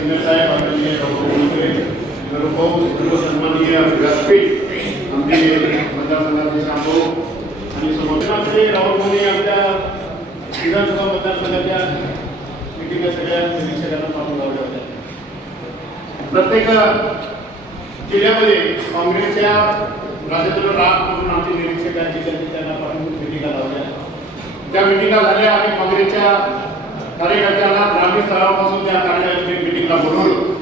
शिंदे साहेब आदरणीय डॉक्टर मुंडे गरुभाऊ सर्व व्यासपीठ आमचे मतदारसंघाचे शांभाऊ आणि समोरचे राहुल मोदी आपल्या विधानसभा मतदारसंघाच्या मिटिंगला सगळ्या निरीक्षकांना पाठवून लावल्या होत्या प्रत्येक जिल्ह्यामध्ये काँग्रेसच्या राजेंद्र राग म्हणून आमचे निरीक्षकांची त्यांनी त्यांना पाठवून मिटिंगा लावल्या त्या मिटिंगा झाल्या आणि काँग्रेसच्या कार्यकर्त्यांना ग्रामीण स्तरापासून त्या कार्यालयाची मिटिंगला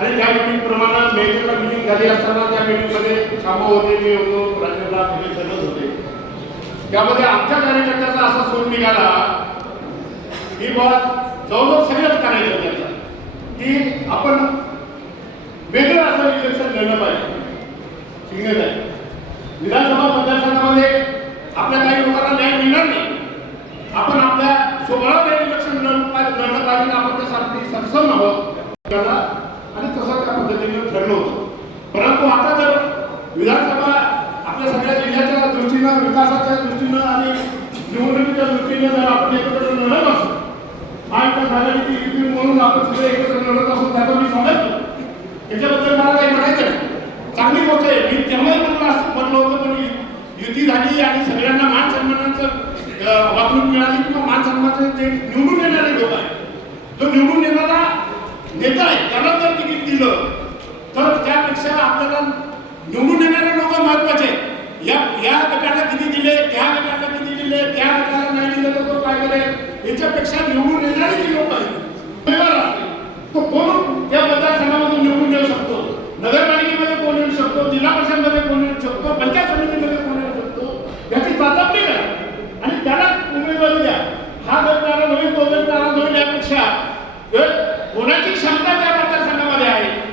आणि त्या मिटिंग प्रमाणात मेजरला मिटिंग झाली असताना त्या मिटिंगमध्ये कामं होते मी होतो राजेंद्रा हे सगळंच होते. त्यामध्ये आमच्या कार्यकर्त्याचा असा सूर निघाला की बा जवळजवळ सगळ्याच कार्यकर्त्याचा की आपण वेगळं असं इलेक्शन लढलं पाहिजे. सिग्नल आहे विधानसभा मतदारसंघामध्ये आपल्या काही लोकांना न्याय मिळणार नाही. आपण आपल्या स्वबळावर इलेक्शन पाहिजे लढलं पाहिजे आपण त्यासाठी सक्षम आहोत. त्याला आणि तसं त्या पद्धतीने ठरलं होतं. परंतु आता जर विधानसभा आपल्या सगळ्या जिल्ह्याच्या दृष्टीनं विकासाच्या दृष्टीनं आणि निवडणुकीच्या दृष्टीनं जर आपण एकत्र लढत असू महाविकास आघाडीची युती म्हणून आपण सगळे एकत्र लढत असू त्याचं मी समजतो. त्याच्याबद्दल मला काही म्हणायचं नाही. चांगली गोष्ट आहे मी तेव्हाही म्हटलं म्हटलं होतं पण युती झाली आणि सगळ्यांना मान सन्मानाचं अं, वागणूक मिळाली किंवा मान सन्मानाचे जे निवडून येणारे लोक आहेत जो निवडून नेता आहे त्याला जर तिकीट दिलं तर त्यापेक्षा आपल्याला निवडून येणारे लोक महत्त्वाचे या या गटाला किती दिले त्या गटाला किती दिले त्या गटाला नाही दिले लोक काय करेल? याच्यापेक्षा निवडून येणारे जे लोक आहेत तो कोण? त्या मतदारसंघामधून निवडून येऊ शकतो. नगरपालिकेमध्ये कोण येऊ शकतो? जिल्हा परिषदमध्ये कोण येऊ शकतो? पंचायत समितीमध्ये कोण येऊ शकतो याची चाचपणी करा आणि त्याला उमेदवारी द्या हा जर त्याला नवीन तो जर त्याला नवीन यापेक्षा हे कोणाची क्षमता त्या मतदारसंघामध्ये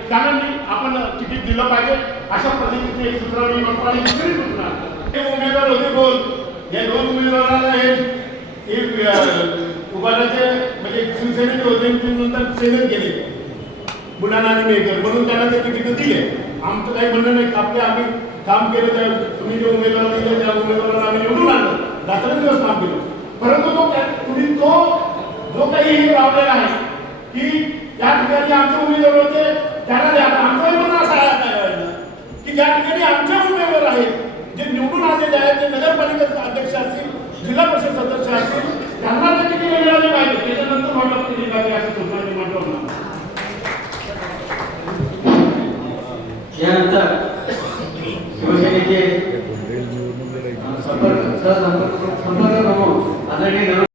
त्यांना मी आपण तिकीट दिलं पाहिजे. अशा पद्धतीचे एक सूत्र मी मनपाने दुसरी सूचना. हे उमेदवार होते कोण? या दोन उमेदवाराला हे एक उभारण्याचे म्हणजे शिवसेनेचे होते आणि ते नंतर सेनेत गेले. बुलढाणा आणि मेकर म्हणून त्यांना ते तिकीट दिले. आमचं काही म्हणणं नाही. आपले आम्ही काम केलं त्या तुम्ही जे उमेदवार दिले त्या उमेदवाराला आम्ही निवडून आणलं. रात्रंदिवस काम केलं. परंतु तो त्या- तुम्ही तो जो काही हे लावलेला आहे की त्या ठिकाणी आमचे उमेदवार होते त्यांना द्या आमचं म्हणणं असं आहे की ज्या ठिकाणी आमच्या उमेदवार आहेत जे निवडून आलेले आहेत ते नगरपालिकेचे अध्यक्ष असतील जिल्हा परिषद सदस्य असतील त्यांना त्या ठिकाणी मिळाले पाहिजे. त्याच्यानंतर वाटप केली पाहिजे अशी सूचना मी यानंतर शिवसेनेचे संपर्क संपर्क प्रमुख आदरणीय